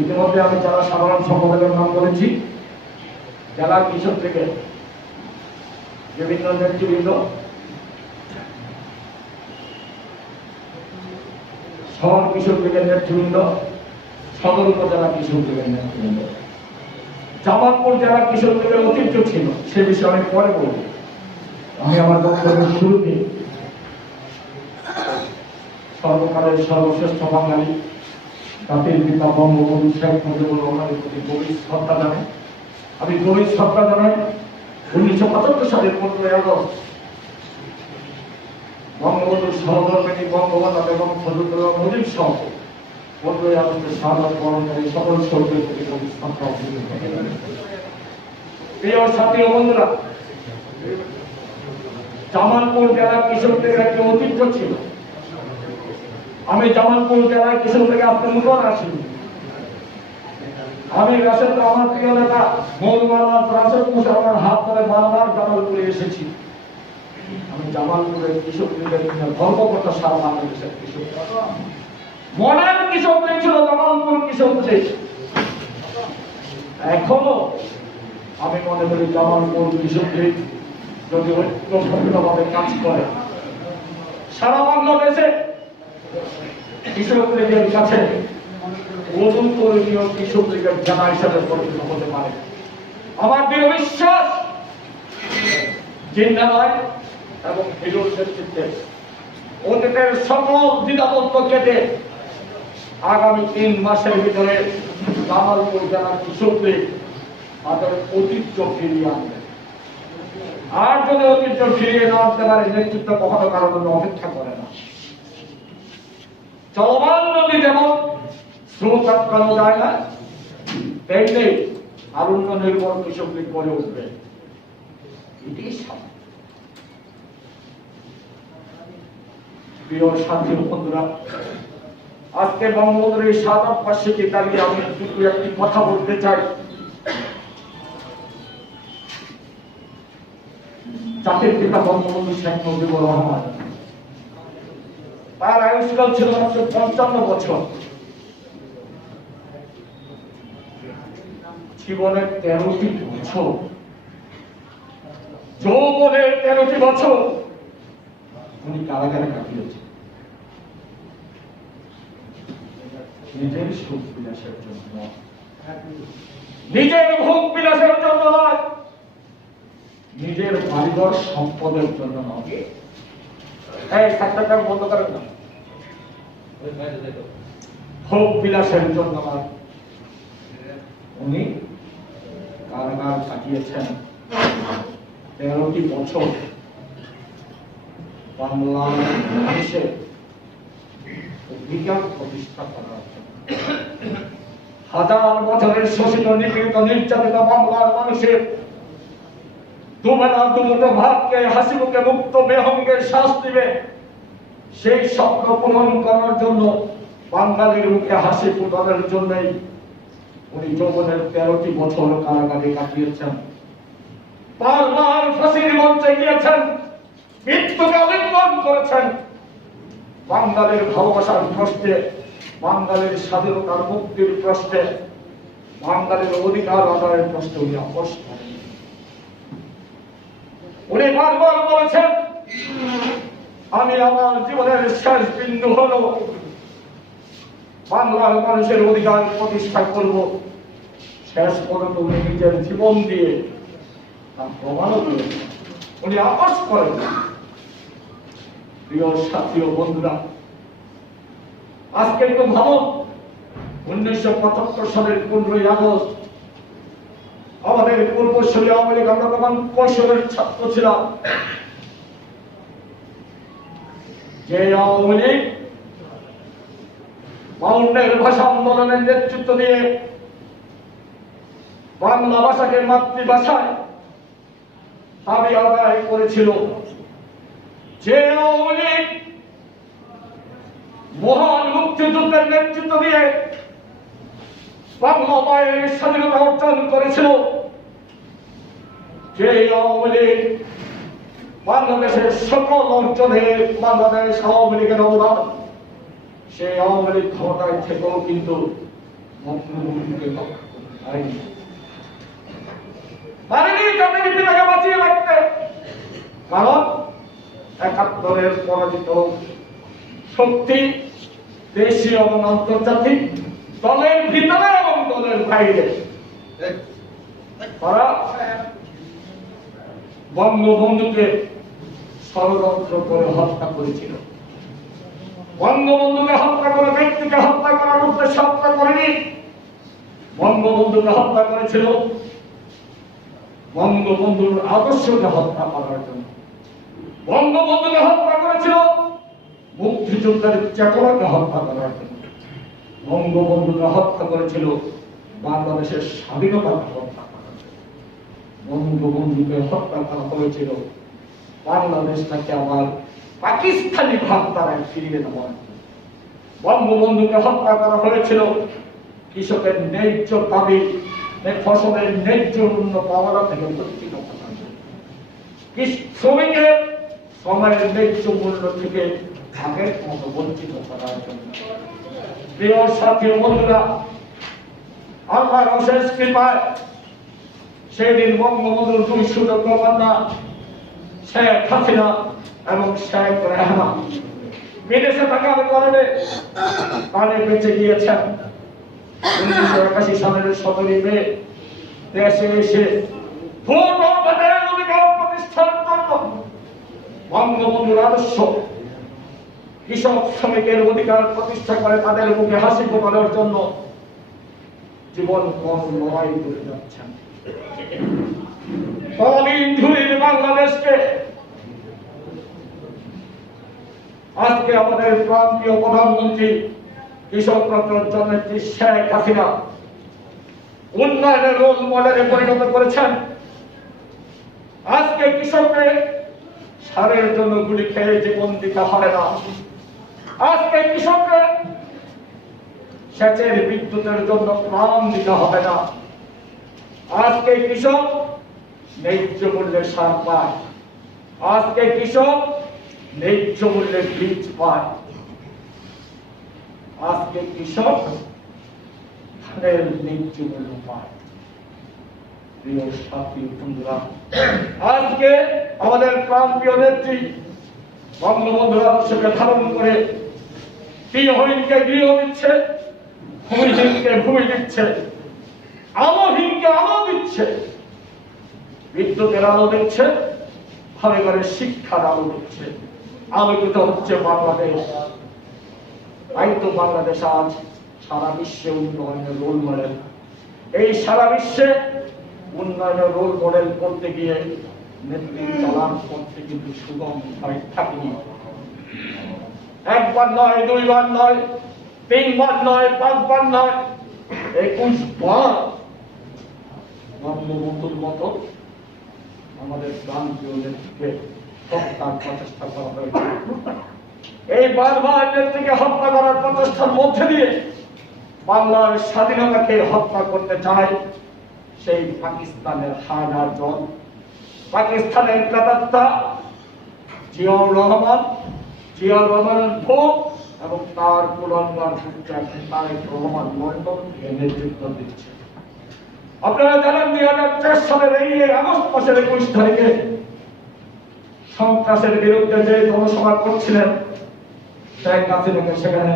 ইতিমধ্যে আমি যারা সাধারণ সম্পাদকের নাম বলেছি, জেলা কৃষক থেকে বিভিন্ন নেতৃবৃন্দ, শহর কৃষক লীগের নেতৃবৃন্দ, সদর উপজেলা কৃষক লীগের নেতৃবৃন্দ, জামালপুর জেলা কৃষক লীগের ঐতিহ্য ছিল, সে বিষয়ে আমি পরে বলব। আমি আমার বক্তব্যের শুরুতে সর্বকালের সর্বশ্রেষ্ঠ বাঙালি জাতির পিতা বঙ্গবন্ধু শেখ মুজিবুর রহমানের প্রতি গভীর শ্রদ্ধা জানাই। আমি গভীর শ্রদ্ধা জানাই 1975 সালের 15ই আগস্ট বঙ্গবন্ধুর সহধর্মিণী বঙ্গমাতা এবং ফজলুল্লাহ মুজিব সহ 15ই আগস্টের শাহাদাত বরণকারী সকল শহীদের প্রতি গভীর শ্রদ্ধা অর্পণ করি। প্রিয় সাথী ও বন্ধুরা, জামালপুর জেলা কৃষক লীগের একটি ঐতিহ্য ছিল। আমি জামালপুর জেলায় কৃষক লীগে আসতে নতুন আসিনি। আমি রাশেদ, আমার প্রিয় নেতা মৌলভী রাশেদ মুসার হাত ধরে বারবার জামালপুরে এসেছি। আমি জামালপুরের কৃষক লীগের গর্ব করতে সারা বাংলাদেশের কৃষক মডার্ন কৃষক লীগ ছিল জামালপুর কৃষক লীগ। এখনো আমি মনে করি জামালপুর কৃষক লীগ যদি ঐক্যবদ্ধভাবে কাজ করে সারা বাংলাদেশে কৃষক লীগের কাছে অনুকরণীয় কৃষক লীগের জেলা হিসাবে পরিচিত হতে পারে। আমার দৃঢ় বিশ্বাস জিন্দাবাদ এবং হিরোর নেতৃত্বে অতীতের সকল দ্বিধাদ্বন্দ্ব কেটে আগামী 3 মাসের ভিতরে জামালপুর জেলা কৃষক লীগ তাদের ঐতিহ্য ফিরিয়ে আনবে। আর যদি ঐতিহ্য ফিরিয়ে না আনতে পারে, নেতৃত্ব কখনো কারোর জন্য অপেক্ষা করে না। চলমান নদী যেমন স্রোত আটকানো যায় না, তেমনি আরণ্য নির্ভর কৃষক লীগ গড়ে উঠবে। প্রিয় সাথী বন্ধুরা, আজকে বঙ্গবন্ধুর এই শাহাদাত বার্ষিকী দাঁড়িয়ে আমি দুটো একটি কথা বলতে চাই। জাতির পিতা বঙ্গবন্ধু শেখ মুজিবুর রহমান, তার আয়ুষ্কাল ছিল মাত্র 55 বছর। জীবনের 13টি বছর, যৌবনের 13টি বছর উনি কারাগারে কাটিয়েছেন। নিজের সুখ বিলাসের জন্য, নিজের ভোগ বিলাসের জন্য নয়, নিজের বাড়িঘর সম্পদের জন্য নয়। এই সাক্ষাৎটা বন্ধ করেন না। ভোগ বিলাসের জন্য নয়, উনি কারাগার কাটিয়েছেন 13টি বছর বাংলার মানুষে অধিকার প্রতিষ্ঠা করার জন্য। হাজার বছরের শোষিত, নিপীড়িত, নির্যাতিত বাংলার মানুষের দুবেলা দুমুঠো ভাতকে হাসি মুখে মুক্ত বেহঙ্গের শ্বাস দিবে, সেই স্বপ্ন পূরণ করার জন্য, বাঙালির মুখে হাসি ফোটানোর জন্যই উনি যৌবনের 13টি বছর কারাগারে কাটিয়েছেন। বারবার ফাঁসির মঞ্চে গিয়েছেন, মৃত্যুকে আলিঙ্গন করেছেন। বাঙালির ভালোবাসার প্রশ্নে, বাঙালির স্বাধীনতার মুক্তির প্রশ্নে, বাঙালির অধিকার আদায়ের প্রশ্নে উনি আপোষ করেন। উনি বারবার বলেছেন, আমি আমার জীবনের শেষ বিন্দু হলো বাংলার মানুষের অধিকার প্রতিষ্ঠা করব। শেষ পর্যন্ত উনি নিজের জীবন দিয়ে তার প্রমাণও দিয়েছেন, উনি আপোষ করেন। প্রিয় সাথী ও বন্ধুরা, আজকে একটু ভাবুন, 1975 সালের 15ই আগস্ট আমাদের পূর্বশূরি আওয়ামী লীগ, আমরা তখন কৈশোরের ছাত্র ছিলাম। যে আওয়ামী লীগ 52 ভাষা আন্দোলনের নেতৃত্ব দিয়ে বাংলা ভাষাকে মাতৃভাষায় দাবি আদায় করেছিল, যে আওয়ামী লীগ মহান মুক্তিযুদ্ধের নেতৃত্ব দিয়ে বাংলা মায়ের স্বাধীনতা অর্জন করেছিল, যে আওয়ামী লীগ বাংলাদেশের সকল অঞ্চলে বাংলাদেশ আওয়ামী লীগের অবদান, সেই আওয়ামী লীগ ক্ষমতায় থেকেও কিন্তু বঙ্গবন্ধুকে রক্ষা করতে পারেনি। পারেনি জাতির পিতাকে বাঁচিয়ে রাখতে, কারণ ৭১-এর পরাজিত শক্তি দেশীয় এবং আন্তর্জাতিক, দলের ভিতরে এবং দলের বাইরে, তারা বঙ্গবন্ধুকে ষড়যন্ত্র করে হত্যা করেছিল। বঙ্গবন্ধুকে হত্যা করে ব্যক্তিকে হত্যা করার উদ্দেশ্যে হত্যা করেনি। বঙ্গবন্ধুকে হত্যা করেছিল বঙ্গবন্ধুর আদর্শকে হত্যা করার জন্য। বঙ্গবন্ধুকে হত্যা করেছিল মুক্তিযুদ্ধের চেতনাকে হত্যা করার জন্য। বঙ্গবন্ধুকে হত্যা করেছিল বাংলাদেশের স্বাধীনতাকে হত্যা করার জন্য। বঙ্গবন্ধুকে হত্যা করা হয়েছিল বাংলাদেশটাকে আবার পাকিস্তানি ভাবধারায় ফিরিয়ে দেওয়ার জন্য। বঙ্গবন্ধুকে হত্যা করা হয়েছিল কৃষকের ন্যায্য দাবি, ফসলের ন্যায্য মূল্য পাওয়া থেকে বঞ্চিত করার জন্য। শ্রমিকের সময়ের ন্যায্য মূল্য থেকে আগের মতো বঞ্চিত করার জন্য। প্রিয় সাথী বন্ধুরা, আল্লাহর অশেষ কৃপায় সেদিন বঙ্গবন্ধুর দুই সুযোগ্য কন্যা শেখ হাসিনা এবং শেখ রেহানা বিদেশে থাকার কারণে প্রাণে বেঁচে গিয়েছেন। ১৯৮১ সালের ১৭ মে দেশে এসে ভোট ও ভোটের অধিকার প্রতিষ্ঠার জন্য বঙ্গবন্ধুর আদর্শ কৃষক শ্রমিকের অধিকার প্রতিষ্ঠা করে তাদের মুখে হাসি ফোটানোর জন্য জীবন লড়াই করে যাচ্ছেন। ততদিন ধরে বাংলাদেশকে আজকে আমাদের প্রান্তীয় প্রধানমন্ত্রী কৃষক জননেত্রী শেখ হাসিনা উন্নয়নের রোল মডেলে পরিণত করেছেন। আজকে কৃষককে সারের জন্য গুলি খেয়ে জীবন দিতে হয় না। আজকে কৃষককে সেচের বিদ্যুতের জন্য প্রাণ দিতে হবে না। আজকে কৃষক ন্যায্য মূল্যে সার পায়। আজকে কৃষক ন্যায্য মূল্যে বীজ পায়। আজকে কৃষক ধানের ন্যায্য মূল্য পায়। প্রিয় সাথী বন্ধুরা, আজকে আমাদের প্রান্তীয় নেত্রী বঙ্গবন্ধুর আদর্শকে ধারণ করে গৃহহীনকে গৃহ দিচ্ছে, ভূমিহীনকে ভূমি দিচ্ছে, আলোহীনকে আলো দিচ্ছে, বিদ্যুতের আলো দিচ্ছে, ঘরে ঘরে শিক্ষার আলো দিচ্ছে। আলোকিত হচ্ছে বাংলাদেশ। তাই তো বাংলাদেশ আজ সারা বিশ্বে উন্নয়নের রোল মডেল। এই সারা বিশ্বে উন্নয়নের রোল মডেল করতে গিয়ে নেত্রী চলার পথে কিন্তু সুগম হয় থাকেনি। একবার নয়, দুইবার নয়, তিনবার নয়, পাঁচবার নয়, 21 বার বঙ্গবন্ধুর মতো আমাদের প্রান্তীয় নেত্রীকে হত্যার প্রচেষ্টা করা হয়েছে। এই বারবার নেত্রীকে হত্যা করার প্রচেষ্টার মধ্যে দিয়ে বাংলার স্বাধীনতাকে হত্যা করতে চায় সেই পাকিস্তানের হানাদার দল, পাকিস্তানের প্রেতাত্মা জিয়াউর রহমানের ভোগ এবং তার পুরন্দার পুত্র তারেক রহমান লন্ডন থেকে নেতৃত্ব দিচ্ছে। আপনারা জানেন ২০০৪ সালের এই আগস্ট মাসের ২১ তারিখে সন্ত্রাসের বিরুদ্ধে যে জনসভা করছিলেন, শেখ হাসিনাকে সেখানে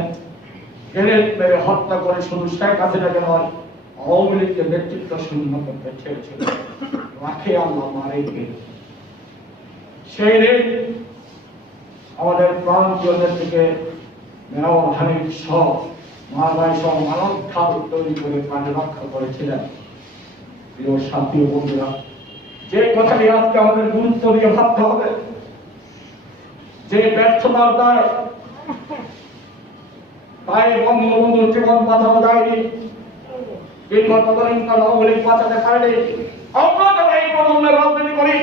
গ্রেনেড মেরে হত্যা করে শুধু শেখ হাসিনাকে নয়, আওয়ামী লীগকে নেতৃত্ব শূন্য করতে চেয়েছিল। রাখে আল্লাহ মারে কে। সেই দিন আমাদের প্রান্তীয় নেত্রীকে মেয়র হানিফ সহ মারভাই সহ মানব খাল তৈরি করে প্রাণে রক্ষা করেছিলেন। প্রিয় সাথী বন্ধুরা, যে কথাটি আজকে আমাদের গুরুত্ব দিয়ে ভাবতে হবে, যে ব্যর্থতার দায় তাই বঙ্গবন্ধুর জীবন বাঁচানো যায়নি, কিংবা তদনীকাল আওয়ামী লীগ বাঁচাতে পারেনি। আমরা যারা এই প্রজন্মের রাজনীতি করি,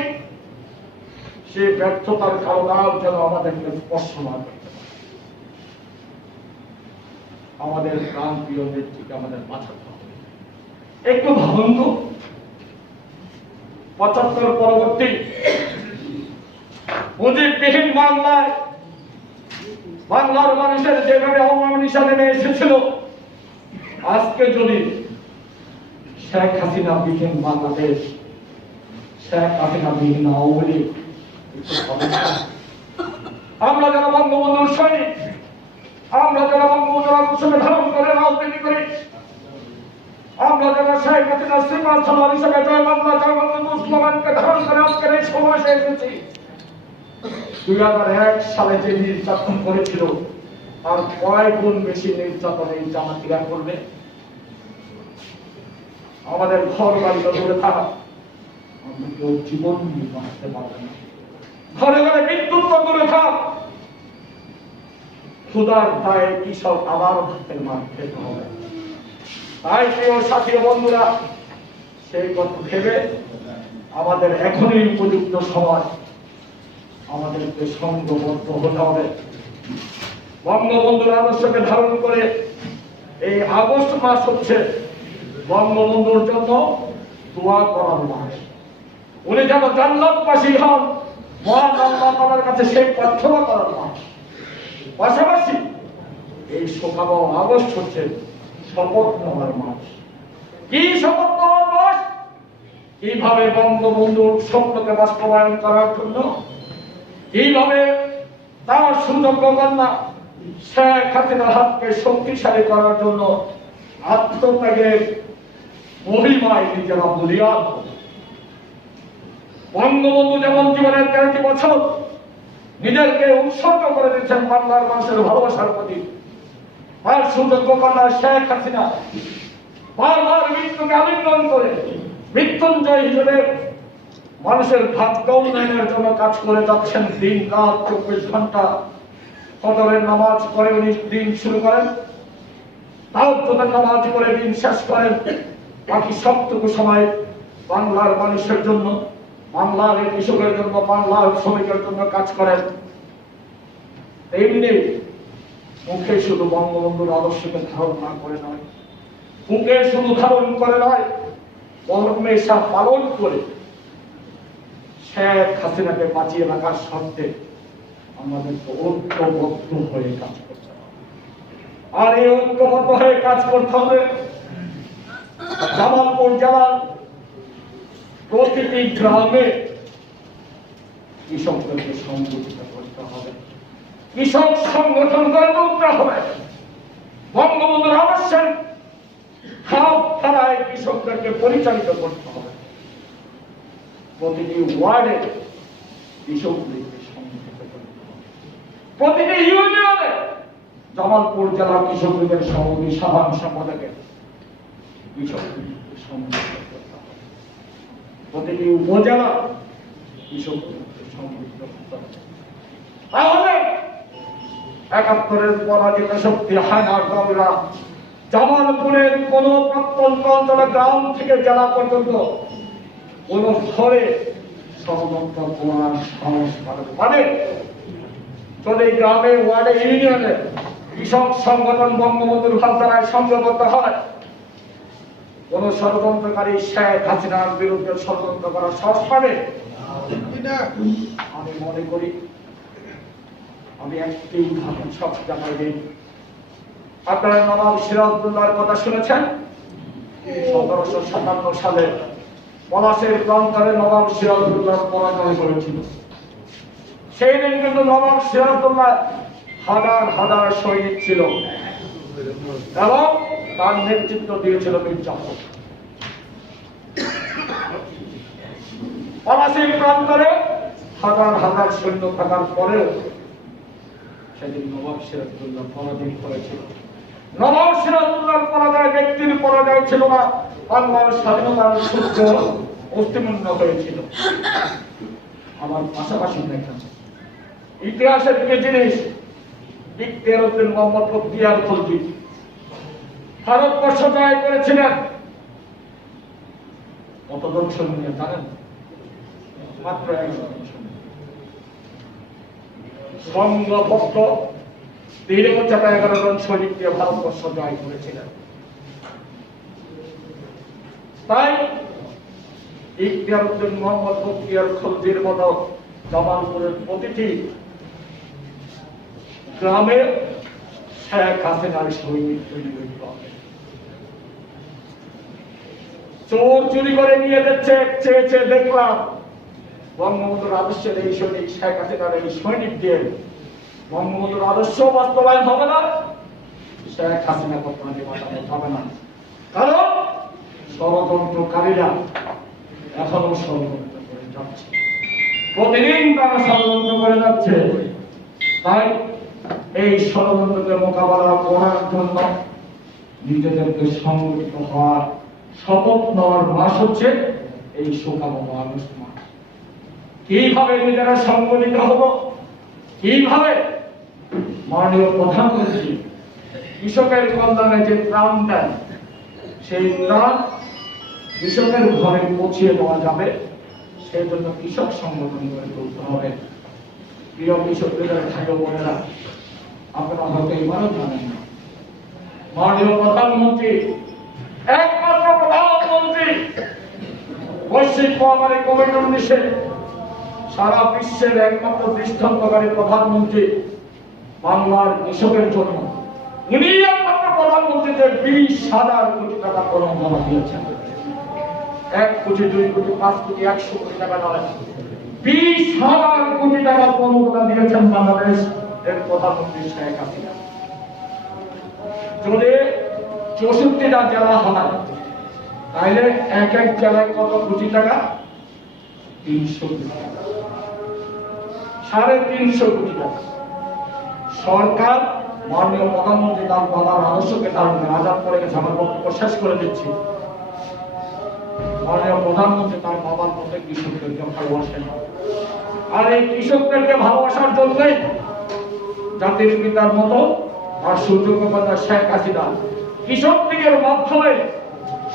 সে ব্যর্থতার কারণ যেন আমাদেরকে স্পর্শ না করতে পারে। আমাদের প্রান্তীয় নেত্রীকে আমাদের বাঁচাতে হবে। একটু ভাবুন তো, ৭৫ পরবর্তী মুজিববিহীন বাংলায় বাংলার মানুষের যেভাবে অমানুষা নেমে এসেছিল, আজকে যদি শেখ হাসিনা বিহীন বাংলাদেশ, শেখ হাসিনা বিহীন আওয়ামী লীগ, আমরা যারা বঙ্গবন্ধুর সৈনিক, আমরা যারা বঙ্গবন্ধুর আদর্শকে ধারণ করে রাজনীতি করি, আমরা যারা শেখ হাসিনার সিপার সালার হিসেবে জয় বাংলা জয় বঙ্গবন্ধু স্লোগানকে ধারণ করে আজকের এই সমাবেশে এসেছি, 2001 সালে যে নির্যাতন করেছিল আর কয়েক গুণ বেশি নির্যাতন এই জামাতিরা করবে। আমাদের ঘর বাড়ি দূরে থাকা, আমরা কেউ জীবন নিয়ে বাঁচতে পারবে না। ঘরে ঘরে বিদ্যুৎ দূরে থাক, ক্ষুধার দায়ে কৃষক আবার ভাতের মার খেতে হবে। তাই প্রিয় সাথী ও বন্ধুরা, সেই কথা ভেবে আমাদের এখনই উপযুক্ত সময়, আমাদেরকে সংঘবদ্ধ হতে হবে। বঙ্গবন্ধুর আদর্শকে ধারণ করে এই আগস্ট মাস হচ্ছে বঙ্গবন্ধুর জন্য দোয়া করার মাস। উনি যেন জান্নাতবাসী হন, মহান আল্লাহ তাআলার কাছে সেই প্রার্থনা করার মাস। পাশাপাশি এই শোকাবহ আগস্ট হচ্ছে শপথ নেওয়ার মাস। কি শপথ নেওয়ার মাস? কিভাবে বঙ্গবন্ধুর স্বপ্নকে বাস্তবায়ন করার জন্য, কিভাবে তার সুযোগ্য কন্যা শেখ হাসিনার হাতকে শক্তিশালী করার জন্য আত্মত্যাগের মহিমায় নিজেরা বলিয়ান। বঙ্গবন্ধু যেমন জীবনের 13টি বছর নিজেদেরকে উৎসর্গ করে দিচ্ছেন বাংলার মানুষের ভালোবাসার প্রতি, আর সুযোগ্য কন্যা শেখ হাসিনা বারবার মৃত্যুকে আলিঙ্গন করে মৃত্যুঞ্জয় হিসেবে মানুষের ভাগ্য উন্নয়নের জন্য কাজ করে যাচ্ছেন। দিন রাত 24 ঘন্টা ফজরের নামাজ পড়ে উনি দিন শুরু করেন, তাহাজ্জুদের নামাজ পড়ে দিন শেষ করেন। বাকি সবটুকু সময় বাংলার মানুষের জন্য, বাংলার কৃষকের জন্য, বাংলার শ্রমিকের জন্য কাজ করেন। এমনি মুখে শুধু বঙ্গবন্ধুর আদর্শকে ধারণ না করে নয়, মুখে শুধু ধারণ করে নয়, কর্মে সা পালন করে শেখ হাসিনাকে বাঁচিয়ে রাখার স্বার্থে আমাদেরকে ঐক্যবদ্ধ হয়ে কাজ করতে হবে। আর এই ঐক্যবদ্ধ হয়ে কাজ করতে হবে জামালপুর জেলার প্রতিটি গ্রামে কৃষকদেরকে সংগঠিত করতে হবে, কৃষক সংগঠন গড়ে তুলতে হবে। বঙ্গবন্ধুর আদর্শের খাপ ধারায় কৃষকদেরকে পরিচালিত করতে হবে। প্রতিটি ওয়ার্ডে কৃষকদেরকে সংগঠিত করতে হবে। প্রতিটি ইউনিয়নে জামালপুর জেলা কৃষক লীগের সভাপতি সাধারণ সম্পাদকের কৃষকদেরকে সংগঠিত করতে হবে। প্রতিটি উপজেলা কৃষকদেরকে সংগঠিত করতে হবে। তাহলে 71-এর পরাজিত শক্তি হায়নার দলরা জামালপুরের কোন প্রত্যন্ত অঞ্চলে গ্রাম থেকে জেলা পর্যন্ত কোন ঘরে ষড়যন্ত্র করার সাহস পাবে। যদি গ্রামে, ওয়ার্ডে, ইউনিয়নে কৃষক সংগঠন বঙ্গবন্ধুর ভাবধারায় সংঘবদ্ধ হয়, কোন ষড়যন্ত্রকারী শেখ হাসিনার বিরুদ্ধে ষড়যন্ত্র করার সাহস পাবে? আমি মনে করি, আমি একটি সব জানাই দিই, আপনারা নবাব সিরাজউদ্দৌলার কথা শুনেছেন। 1757 সালে পলাশের প্রান্তরে নবাব সিরাজউদ্দৌলার পরাজয় হয়েছিল। সেই দিন কিন্তু নবাব সিরাজউদ্দৌলা হাজার হাজার সৈনিক ছিল এবং তার নেতৃত্ব দিয়েছিল মীর জাফর। পলাশের প্রান্তরে হাজার হাজার সৈন্য থাকার পরেও সেদিন নবাব সিরাজউদ্দৌলা পরাজিত হয়েছিল। নবাব সিরাজউদ্দৌলার পরাজয় ব্যক্তির পরাজয় ছিল না, বাংলার স্বাধীনতার সূত্র অস্তিমূর্ণ হয়েছিল। আমার পাশাপাশি দেখেন ইতিহাসের দিকে জিনিস, ইখতিয়ারউদ্দিন মোহাম্মদ বখতিয়ার খলজি ভারতবর্ষ জয় করেছিলেন। কতজন সৈন্য জানেন? মাত্র 1 জন সৈন্য। সংঘবদ্ধ 11 জন সৈনিক দিয়ে ভারতবর্ষ জয় করেছিলেন। তাই ইখতিয়ারউদ্দিন মোহাম্মদ বখতিয়ার খলজির মতো জামালপুরের প্রতিটি গ্রামে শেখ হাসিনার সৈনিক তৈরি করতে হবে। চোর চুরি করে নিয়ে যাচ্ছে, চেয়ে দেখলাম বঙ্গবন্ধুর আদর্শের এই সৈনিক, শেখ হাসিনার এই সৈনিকদের বঙ্গবন্ধুর আদর্শ বাস্তবায়ন হবে না, শেখ হাসিনা বর্তমানে বাঁচানো হবে না। কারণ ষড়যন্ত্রকারীরা এখনো ষড়যন্ত্র করে যাচ্ছে, প্রতিদিন তারা ষড়যন্ত্র করে যাচ্ছে। তাই এই ষড়যন্ত্রকে মোকাবেলা করার জন্য নিজেদেরকে সংগঠিত হওয়ার শপথ নেওয়ার মাস হচ্ছে এই শুকাবো আগস্ট মাস। কিভাবে নিজেরা সংগঠিত হব, কিভাবে মাননীয় প্রধানমন্ত্রী কৃষকের কল্যাণে যে ত্রাণ দেন, সেই ত্রাণ কৃষকের ঘরে পৌঁছিয়ে দেওয়া যাবে, সেই জন্য কৃষক সংগঠন গড়ে তুলতে হবে। প্রিয় কৃষকদের ভাই বোনেরা, আপনারা হয়তো এবারও জানেন না, মাননীয় প্রধানমন্ত্রী, একমাত্র প্রধানমন্ত্রী, বৈশ্বিক মহামারী কোভিড-19 সারা বিশ্বের একমাত্র দৃষ্টান্তকারী প্রধানমন্ত্রী বাংলার কৃষকের জন্য উনি একমাত্র প্রধানমন্ত্রী যে 20,000 কোটি টাকা প্রণোদনা দিয়েছেন। 1 কোটি, 2 কোটি, 5 কোটি, 100 কোটি টাকা নয়, 20,000 কোটি টাকা প্রণোদনা দিয়েছেন বাংলাদেশ এর প্রধানমন্ত্রী শেখ হাসিনা। যদি 64টা জেলা হয়, তাহলে এক জেলায় কত কোটি টাকা? 300 কোটি টাকা, 350 কোটি টাকা। সরকার, মাননীয় প্রধানমন্ত্রী তার বাবার আদর্শকে ধারণ করে আজাদ করে গেছে। আমার বক্তব্য শেষ করে দিচ্ছি। মাননীয় প্রধানমন্ত্রী তার বাবার মধ্যে কৃষকদেরকে ভালোবাসেন, আর এই কৃষকদেরকে ভালোবাসার জন্যই জাতির পিতার মতো আর সূর্যপ্রকাশ শেখ হাসিনা কৃষক লীগের মাধ্যমে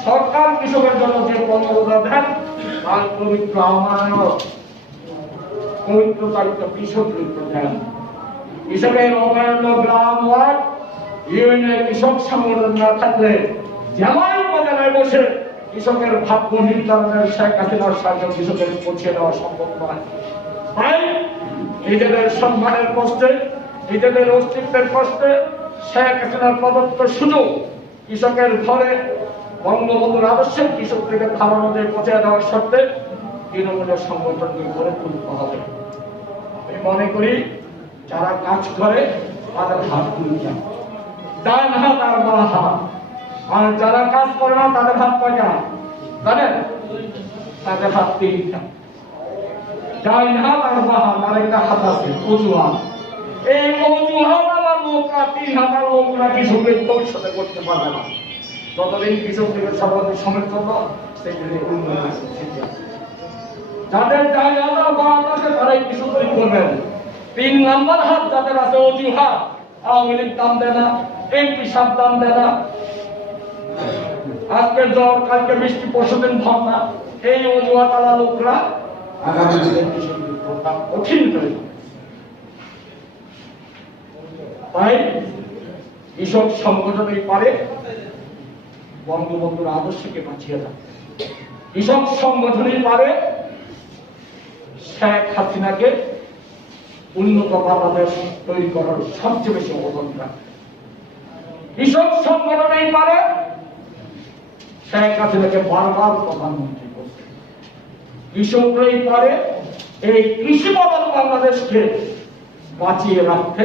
সরকার কৃষকের জন্য যে প্রণোদনা দেন, তার পবিত্র আমানত, পবিত্র তারিখ কৃষক লীগ দেন। কৃষকের অবহেলিত গ্রাম ওয়ার্ড ইউনিয়নের কৃষক সংগঠন না থাকলে যেমন উপজেলায় বসে কৃষকের ভাগ্য নির্ধারণের শেখ হাসিনার সাহায্য কৃষকের পৌঁছে দেওয়া সম্ভব নয়। তাই নিজেদের সম্মানের কষ্টে, নিজেদের অস্তিত্বের কষ্টে শেখ হাসিনার প্রদত্ত সুযোগ কৃষকের ঘরে বঙ্গবন্ধুর আদর্শে কৃষকদেরকে ধারণা দিয়ে পৌঁছে দেওয়ার শর্তে তৃণমূলের সংগঠনকে গড়ে তুলতে হবে। আমি মনে করি যারা কাজ করে তাদের হাত দুইটা, ডান হাত আর বাঁ হাত, আর যারা কাজ করে না তাদের হাত কয়টা জানেন? তাদের হাত 3টা, ডান হাত আর বাঁ হাত, আর একটা হাত আছে অজুহাত। এই অজুহাত আবার লোকরা 3 হাজার লোকরা কৃষকের ভবিষ্যতে করতে পারবে না। যতদিন কৃষকদের সর্বাধিক সময়ের জন্য সেই উন্নয়ন, যাদের ডান হাত আর বাঁ হাত আছে তারাই কৃষকদের করবেন। 3 নাম্বার হাত যাদের আছে অজুহাত, আওয়ামী লীগ দাম দেয় না, এমপি সাহেব দাম দেয় না, আজকে জ্বর, কালকে বৃষ্টি, পরশুদিন বন্যা, এই অজুহাত আলা লোকরা আগামী দিনে কৃষকদের প্রোগ্রাম কঠিন হয়ে যাবে। তাই কৃষক সংগঠনই পারে বঙ্গবন্ধুর আদর্শকে বাঁচিয়ে রাখতে, কৃষক সংগঠনই পারে শেখ হাসিনাকে উন্নত বাংলাদেশ তৈরি করার সবচেয়ে বেশি অবদান রাখে। কৃষক সংগঠনই পারে শেখ হাসিনাকে বারবার প্রধানমন্ত্রী করতে। কৃষকরাই পারে এই কৃষি প্রধান বাংলাদেশকে বাঁচিয়ে রাখতে।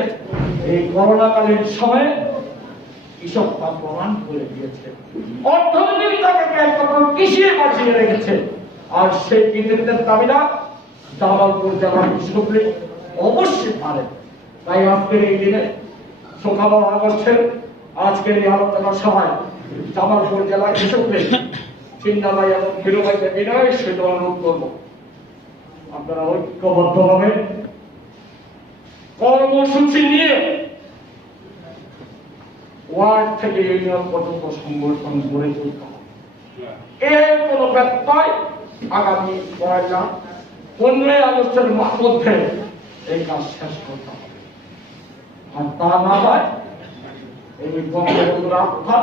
এই করোনাকালীন সময়ে কৃষক তা প্রমাণ করে দিয়েছে। অর্থনীতিটাকে একমাত্র কৃষি বাঁচিয়ে রেখেছে, আর সেই কৃষকদের দাবিটা জামালপুর জেলার কৃষকরা অবশ্যই পারে। তাই আজকের এই দিনে 16 আগস্টের আজকের এই আলোচনা সভায় জামালপুর জেলার কৃষকদের চিন্তাভাই এবং হিরোভাইকে বিনয় সেটা অনুরোধ করব, আপনারা ঐক্যবদ্ধভাবে কর্মসূচি নিয়ে ওয়ার্ড থেকে ইউনিয়ন পর্যন্ত সংগঠন গড়ে তুলতে হবে। এর কোন ব্যত্যয় আগামী 15 আগস্টের মধ্যে এই কাজ শেষ করতে হবে। আর তা না হয় এই বঙ্গবন্ধুর আস্থা,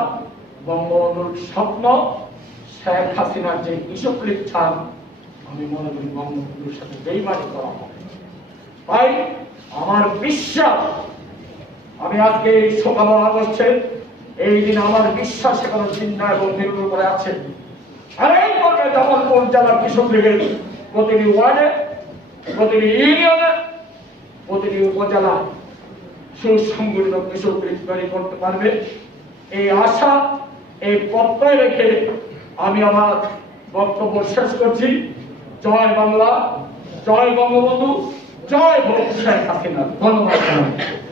বঙ্গবন্ধুর স্বপ্ন, শেখ হাসিনার যে কৃষক লীগ চান, আমি মনে করি বঙ্গবন্ধুর সাথে বেইমানি করা হবে। তাই আমার বিশ্বাস, আমি আজকে এই 16 আগস্টে এই দিন আমার বিশ্বাস এখনো চিন্তা এবং নির্ভর করে আছে, আর এই পর্যায়ে জামালপুর জেলা কৃষক লীগের প্রতিটি ওয়ার্ডে, প্রতিটি ইউনিয়নে, প্রতিটি উপজেলা সুসংগঠিত কৃষক লীগ তৈরি করতে পারবে, এই আশা, এই প্রত্যয় রেখে আমি আমার বক্তব্য শেষ করছি। জয় বাংলা, জয় বঙ্গবন্ধু, জয় শেখ হাসিনা। ধন্যবাদ।